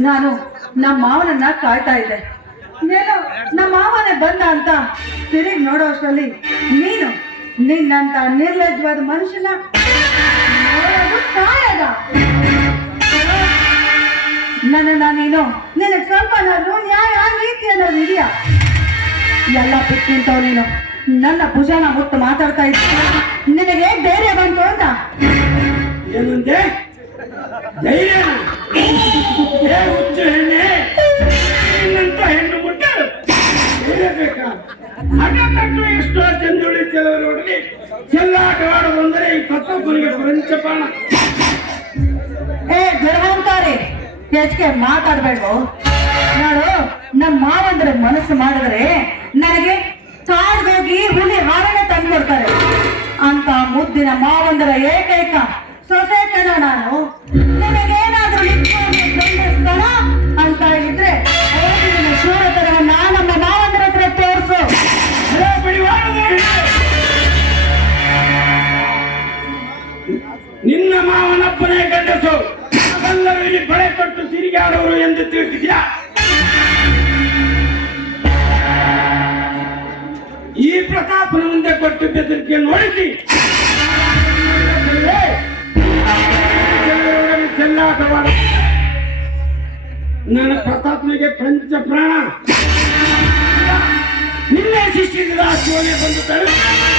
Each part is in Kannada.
ನಾನು ನಮ್ಮ ಮಾವನನ್ನ ಕಾಯ್ತಾ ಇದ್ದೆ. ನಮ್ಮ ಮಾವನೇ ಬಂದ ಅಂತ ತಿರುಗಿ ನೋಡೋ ಅಷ್ಟರಲ್ಲಿ ನೀನು ನಿನ್ನಂತ ನಿರ್ಲಜ್ಜವಾದ ಮನುಷ್ಯನ ಕಾಯದ ನನ್ನನ್ನ ನೀನು ನಿನಗೆ ಸ್ವಲ್ಪನಾದ್ರೂ ನ್ಯಾಯ, ನೀತಿ ಅನ್ನೋದು ಇದೆಯಾ? ಎಲ್ಲ ಬಿಟ್ಟಿಂತವ್ ನೀನು. ನನ್ನ ಭುಜನ ಮುಟ್ಟು ಮಾತಾಡ್ತಾ ಇದ್ದ. ನಿನಗೆ ಧೈರ್ಯ ಬಂತು ಅಂತ. ಏನಂದೆ? ಧೈರ್ಯ! ಏ, ಹುಚ್ಚು ಹೆಣ್ಣೆ! ಮುಟ್ಟ ಬೇಕಾ? ಎಷ್ಟೋ ಚಂದುಳಿ ಕೆಲವರು ಹೊಡಲಿ ಚೆಲ್ಲಾಟವಾಡ ಬಂದರೆ ಈ ಪತ್ತೊಬ್ಬರಿಗೆ ಪಂಚಪಾಣ. ಏ ಮಾತಾಡ್ಬೇಡ್ವು. ನೋಡು ನಮ್ಮ ಮಾವಂದ್ರೆ ಮನಸ್ಸು ಮಾಡಿದ್ರೆ ನನಗೆ ಕಾಡ್ಗೋಗಿ ಹುಲಿ ಹಾರನ್ನ ತಂದು ಕೊಡ್ತಾರೆ. ಅಂತ ಮುದ್ದಿನ ಮಾವಂದರ ಏಕೈಕ ಸೊಸೈತನ ನಾನು. ತಿರುಗಾಡವರು ಎಂದು ತಿಳಿದಿದ್ಯಾ? ಈ ಪ್ರತಾಪನ ಮುಂದೆ ಕೊಟ್ಟು ಬೆದರಿಕೆಯನ್ನು ಚೆಲ್ಲಾಟವಾಡ. ನನ್ನ ಪ್ರತಾಪನಿಗೆ ಪಂಚ ಪ್ರಾಣ. ನಿನ್ನೆ ಶಿಷ್ಟಿಸಿದ ಶಿವನೇ ಬಂದು ತಡೆ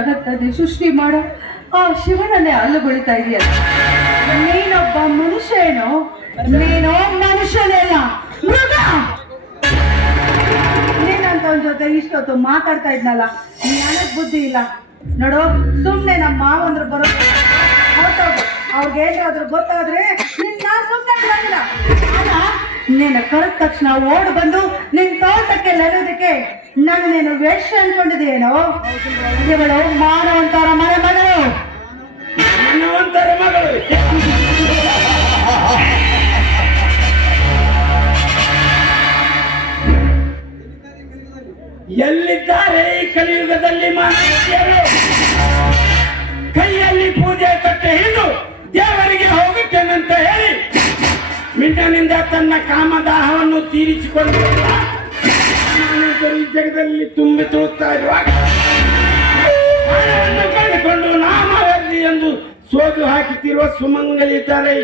ಈ ಜಗತ್ತಲ್ಲಿ ಸೃಷ್ಟಿ ಮಾಡೋ ಆ ಶಿವನನ್ನೇ ಅಲ್ಲುಗೊಳಿತಾ ಇದೆಯಲ್ಲ? ನೀನೊಬ್ಬ ಮನುಷ್ಯ ಏನೋ ನೀನೋ ಮನುಷ್ಯನೇನ ಮೃಗ! ನೀನಂತವನ್ ಜೊತೆ ಇಷ್ಟೊತ್ತು ಮಾತಾಡ್ತಾ ಇದ್ನಲ್ಲ ನನಗ್ ಬುದ್ಧಿ ಇಲ್ಲ. ನೋಡೋ, ಸುಮ್ನೆ ನಮ್ಮ ಮಾವಂದ್ರು ಬರೋ ಅವ್ರಿಗೆ ಏನಾದ್ರು ಗೊತ್ತಾದ್ರೆ ನಿನ್ನ ಸುಮ್ಮನೆ ನೀನು ಕರೆದ ತಕ್ಷಣ ಓಡ್ ಬಂದು ನಿನ್ ತೋಟಕ್ಕೆ ನಡೆಯೋದಕ್ಕೆ ನಾನು ನೀನು ವೇಷ ಅನ್ಕೊಂಡಿದ್ದೇನೋ? ಇವಳು ಮಾನವಂತರ ಮನೆ ಮಗಳು. ಮಾನವಂತರ ಮಗಳು ಎಲ್ಲಿದ್ದಾರೆ ಈ ಕಲಿಯುಗದಲ್ಲಿ ಮಾನವೀಯರು? ಕೈಯಲ್ಲಿ ಪೂಜೆ ಕಟ್ಟೆ ಹಿಡಿದು ದೇವರಿಗೆ ಹೋಗುತ್ತೇನಂತ ಹೇಳಿ ಮಿಂಡನಿಂದ ತನ್ನ ಕಾಮದಾಹವನ್ನು ತೀರಿಸಿಕೊಂಡು ಈ ಜಗದಲ್ಲಿ ತುಂಬಿ ತುಳುತ್ತಾ ಇರುವಾಗ ಕಂಡುಕೊಂಡು ನಾಮವರ್ದಿ ಎಂದು ಸೋಗು ಹಾಕುತ್ತಿರುವ ಸುಮಂಗಲಿದ್ದಾರೆ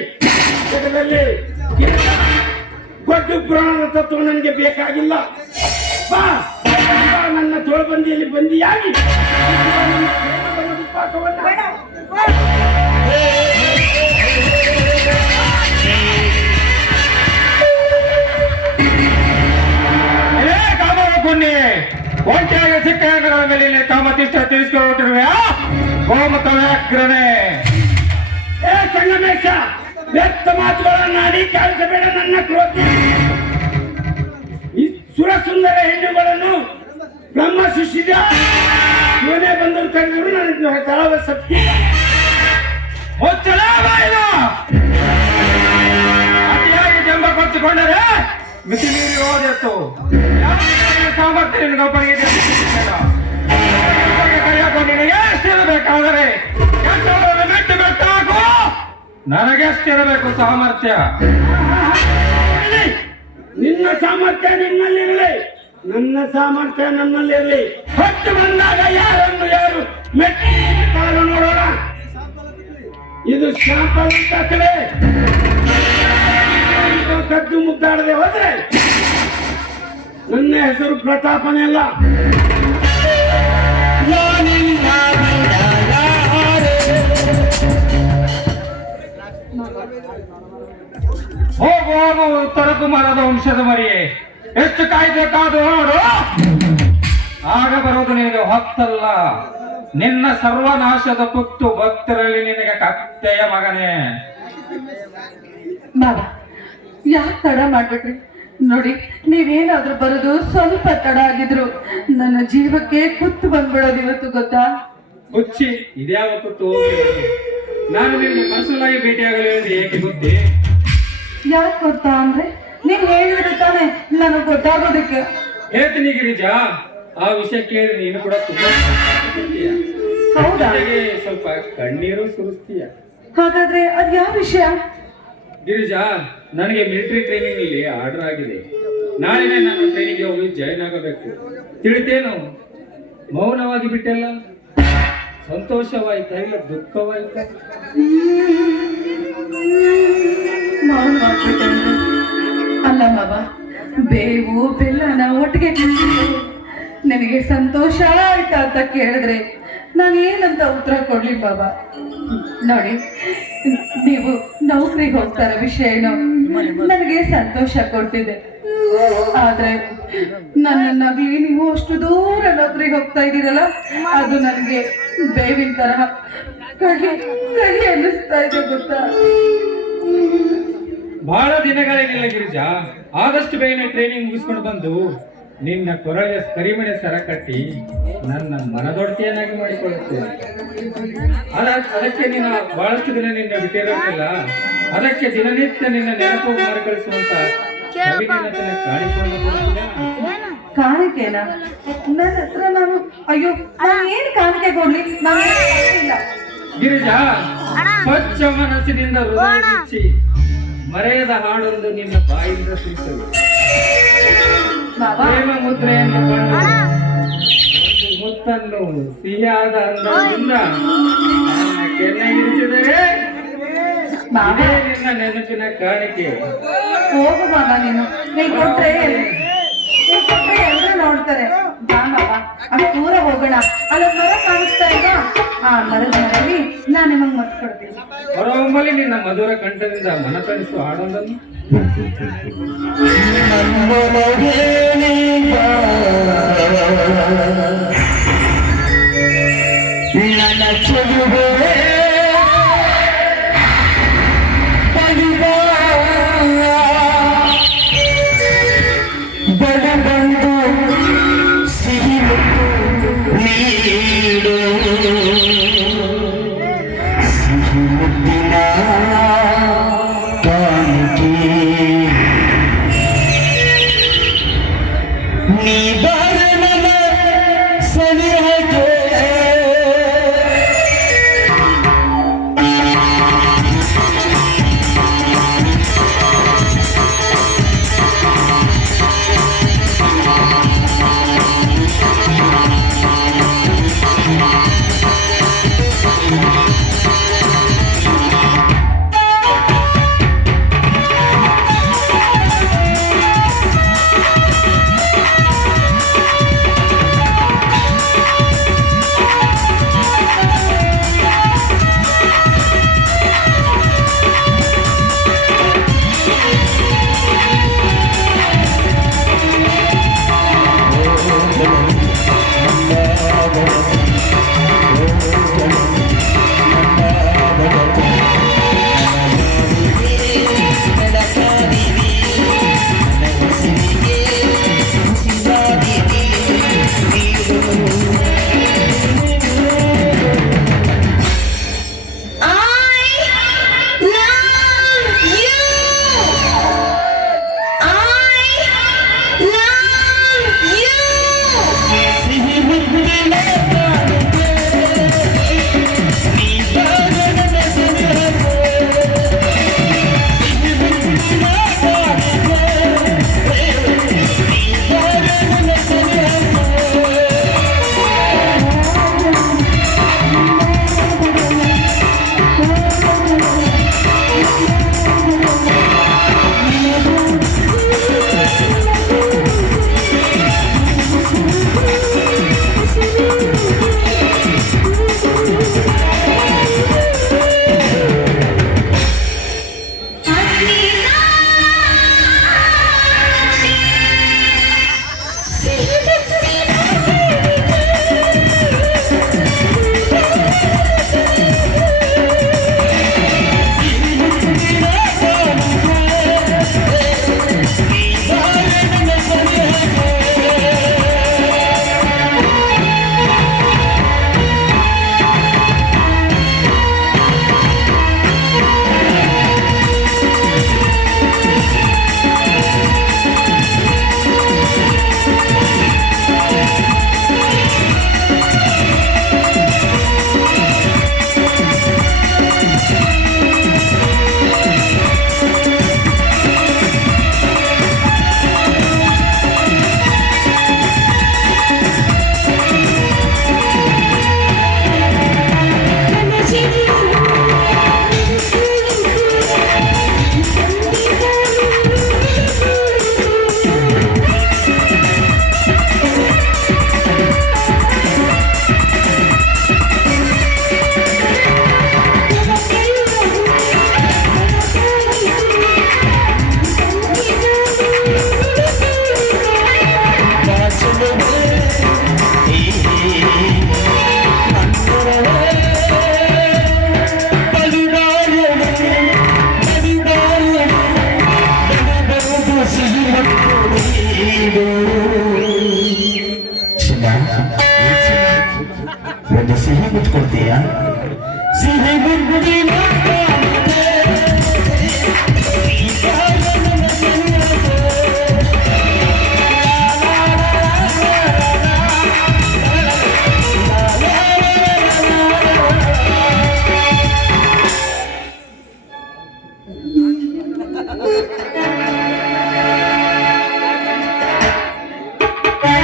ಜಗದಲ್ಲಿ ಗೊಡ್ಡು ಪುರಾಣದ ತತ್ವ ನನಗೆ ಬೇಕಾಗಿಲ್ಲ. ಬಾ ನನ್ನ ತೋಳ್ಬಂದಿಯಲ್ಲಿ ಬಂದಿಯಾಗಿ. ನನ್ನ ಒಂಟಿಯಾಗಿ ಸಿಕ್ಕ ಹೆಣ್ಣುಗಳ ಮೇಲೆ ಕಾಮತಿಷ್ಟ ತಿಳಿಸ್ಕೊಟ್ಟಿರುವೆ ಗೋಮತ ವ್ಯಾಕರಣೆ ಏ ಸಂಗಮೇಶ ವ್ಯಕ್ತ ಮಾತುಗಳನ್ನಾಡಿ ಕಾಣಿಸಬೇಡ ನನ್ನ ಕ್ರೋಧ. ಸುರಸುಂದರ ಹೆಣ್ಣುಗಳನ್ನು ಬ್ರಹ್ಮ ಸೃಷ್ಟಿಸಿದ ಇವನೇ ಬಂದು ಕರೆದರು ನನ್ನ ತಳವ ಸತ್ಯ ಬಾಯಿನ. ಅತಿಯಾಗಿ ಜಂಬ ಕೊಚ್ಚಿಕೊಂಡರೆ ಮಿತಿ ಮೀರಿ ಹೋದೆತ್ತು ಯಾರು ಸಾಮರ್ಥ್ಯ ನಿನಗೊಬ್ಬರಿಗೆ ಕರೆಯಬೇಕು ನಿನಗೆ ಎಷ್ಟಿರಬೇಕಾದರೆ ಮೆಟ್ಟು ಬೆಟ್ಟಾಕು ನನಗೆ ಎಷ್ಟಿರಬೇಕು ಸಾಮರ್ಥ್ಯ. ನಿನ್ನ ಸಾಮರ್ಥ್ಯ ನಿನ್ನಲ್ಲಿರಲಿ ನನ್ನ ಸಾಮರ್ಥ್ಯ ನನ್ನಲ್ಲಿರಲಿ ಹೊತ್ತು ಬಂದಾಗ ಯಾರನ್ನು ಯಾರು ಮೆಟ್ಟಿ ನೋಡೋಣ? ಇದು ಶಾಂತ ಕಡೆ ಇದು ಕದ್ದು ಮುದ್ದಾಡದೆ ಹೋದ್ರೆ ನನ್ನ ಹೆಸರು ಪ್ರತಾಪನೆ ಅಲ್ಲ. ಹೋಗು ಹೋಗು ಮರದ ಕುಮಾರದ ವಂಶದ ಮರಿಯೇ. ಎಷ್ಟು ಕಾಯ್ಬೇಕಾದ್ರು ನೋಡು. ಆಗ ಬರೋದು ನಿನಗೆ ಹೊತ್ತಲ್ಲ. ನಿನ್ನ ಸರ್ವನಾಶದ ಕುತ್ತು ಭಕ್ತರಲ್ಲಿ ನಿನಗೆ ಕತ್ತೆಯ ಮಗನೇ. ಬಾಬಾ ಯಾಕೆ ತಡ ಮಾಡ್ಬೇಕ್ರಿ ನೋಡಿ ನೀವೇನಾದ್ರೂ ಬರೋದು ಸ್ವಲ್ಪ ತಡ ಆಗಿದ್ರು ನನ್ನ ಜೀವಕ್ಕೆ ಕುತ್ತು ಬಂದ್ಬಿಡೋದು ಇವತ್ತು ಗೊತ್ತಾ? ಹುಚ್ಚಿ ಇದ್ಯಾವ ಕುತ್ತು ನಾನು ನಿನ್ನ ಪರ್ಸನಲಾಗಿ ಭೇಟಿಯಾಗಲಿ ಅಂದ್ರೆ ಏಕೆ ಗೊತ್ತಿ? ಯಾಕೆ ಗೊತ್ತಾ ಅಂದ್ರೆ ನೀನ್ ಹೇಳಿದ್ರೆ ತಾನೆ ನನಗೆ ಗೊತ್ತಾಗೋದಕ್ಕೆ. ಹೇಳ್ತೀನಿ ಗಿರಿಜಾ ಆ ವಿಷಯ ಕೇಳಿ ನೀನು ಕೂಡ ತುಂಬಾ ಹೌದಾ? ಸ್ವಲ್ಪ ಕಣ್ಣೀರು ಸುರಿಸ್ತೀಯ. ಹಾಗಾದ್ರೆ ಅದ್ ಯಾವ ವಿಷಯ? ಗಿರಿಜಾ, ನನಗೆ ಮಿಲಿಟರಿ ಟ್ರೈನಿಂಗ್ ಇಲ್ಲಿ ಆರ್ಡರ್ ಆಗಿದೆ. ನಾಳೆನೇ ನಾನು ಟ್ರೈನಿಂಗ್ ಹೋಗಿ ಜಾಯ್ನ್ ಆಗಬೇಕು. ತಿಳಿತೇನು? ಮೌನವಾಗಿ ಬಿಟ್ಟೆಲ್ಲ? ಸಂತೋಷವಾಯ್ತಾ ಇಲ್ಲ? ದುಃಖವಾಯ್ತಾ. ಅಲ್ಲ ಮಾವ, ಬೇವು ಬೆಲ್ಲನ ಒಟ್ಟಿಗೆ ನಿನಗೆ ಸಂತೋಷ ಆಯ್ತಾ ಅಂತ ಕೇಳಿದ್ರೆ ನಾನು ಏನಂತ ಉತ್ತರ ಕೊಡ್ಲಿ ಬಾಬಾ ನೋಡಿ ನೀವು ನೌಕರಿಗೆ ಹೋಗ್ತಾರ ವಿಷಯ ಏನೋ? ನನಗೆ ಸಂತೋಷ ಕೊಡ್ತಿದೆ. ಆದ್ರೆ ನನ್ನ ನಗಲಿ ನೀವು ಅಷ್ಟು ದೂರ ನೌಕರಿಗೆ ಹೋಗ್ತಾ ಇದ್ದೀರಲ್ಲ ಅದು ನನಗೆ ಬೇವಿನ ತರಹ ಕಹಿ ಕಹಿ ಅನ್ನಿಸ್ತಾ ಇದೆ ಗೊತ್ತಾ? ಬಹಳ ದಿನಗಳೇನಿಲ್ಲ ಗಿರಿಜಾ. ಆದಷ್ಟು ಬೇಗನೆ ಟ್ರೈನಿಂಗ್ ಮುಗಿಸ್ಕೊಂಡು ಬಂದು. ನಿನ್ನ ಕೊರಳ ಕರಿಮಣೆ ಸರ ಕಟ್ಟಿ ನನ್ನ ಮನದೊಡ್ತಿಯನ್ನಾಗಿ ಮಾಡಿಕೊಳ್ಳುತ್ತೇನೆ ಅದ ಅದಕ್ಕೆ ನಿನ್ನ ಬಹಳಷ್ಟು ದಿನ ನಿನ್ನ ಬಿಟ್ಟಿರೋದಿಲ್ಲ ಅದಕ್ಕೆ ದಿನನಿತ್ಯ ನಿನ್ನ ನೆನಪು ಮರುಕಳಿಸುವಂತ? ಕಾಣಿಕೆನಾ? ನನ್ನ ಹತ್ರ ನಾನು ಅಯ್ಯೋ ನಾನು ಏನ್ ಕಾಣಿಕೆ ಕೊಡ್ಲಿ? ನಾನು ಇಲ್ಲ ಗಿರಿಜಾ ಸ್ವಚ್ಛ ಮನಸ್ಸಿನಿಂದ ಹೃದಯ ಬಿಚ್ಚಿ ಮರೆಯದ ಹಾಡೊಂದು ನಿನ್ನ ಬಾಯಿಂದ ಸುರಿಸಲು ಪ್ರೇಮ ಮುದ್ರೆಯನ್ನು ಕಂಡು ಮುತ್ತನ್ನು ಸಿಹಿಯಾದ ಅನ್ನದಿಂದ ಕೆನ್ನೆಗಿರಿಸಿದರೆ ಬಾಬಾ ಇದೇ ನಿನ್ನ ನೆನಪಿನ ಕಾಣಿಕೆ. ಹೋಗು ಬಾಬಾ ನೀನು. ನೀನ್ ಕೊಟ್ರೆ ನೀನ್ ಕೊಟ್ರೆ ನೋಡ್ತಾರೆ. ಬಾ ಬಾಬಾ ಅಷ್ಟು ದೂರ ಹೋಗೋಣ. ಅಲ್ಲಿ ಮರ ಕಾಣಿಸ್ತಾ ಇದ್ದ ಆ ಮರದ ಮರಲ್ಲಿ ನಾನು ನಿಮಗೆ ಮತ್ ಕೊಡ್ತೀನಿ. ಹೊರಹೊಮ್ಮಲಿ ನಿನ್ನ ಮಧುರ ಕಂಠದಿಂದ ಮನತಣಿಸುವ ಹಾಡೊಂದನ್ನು ನನ್ನ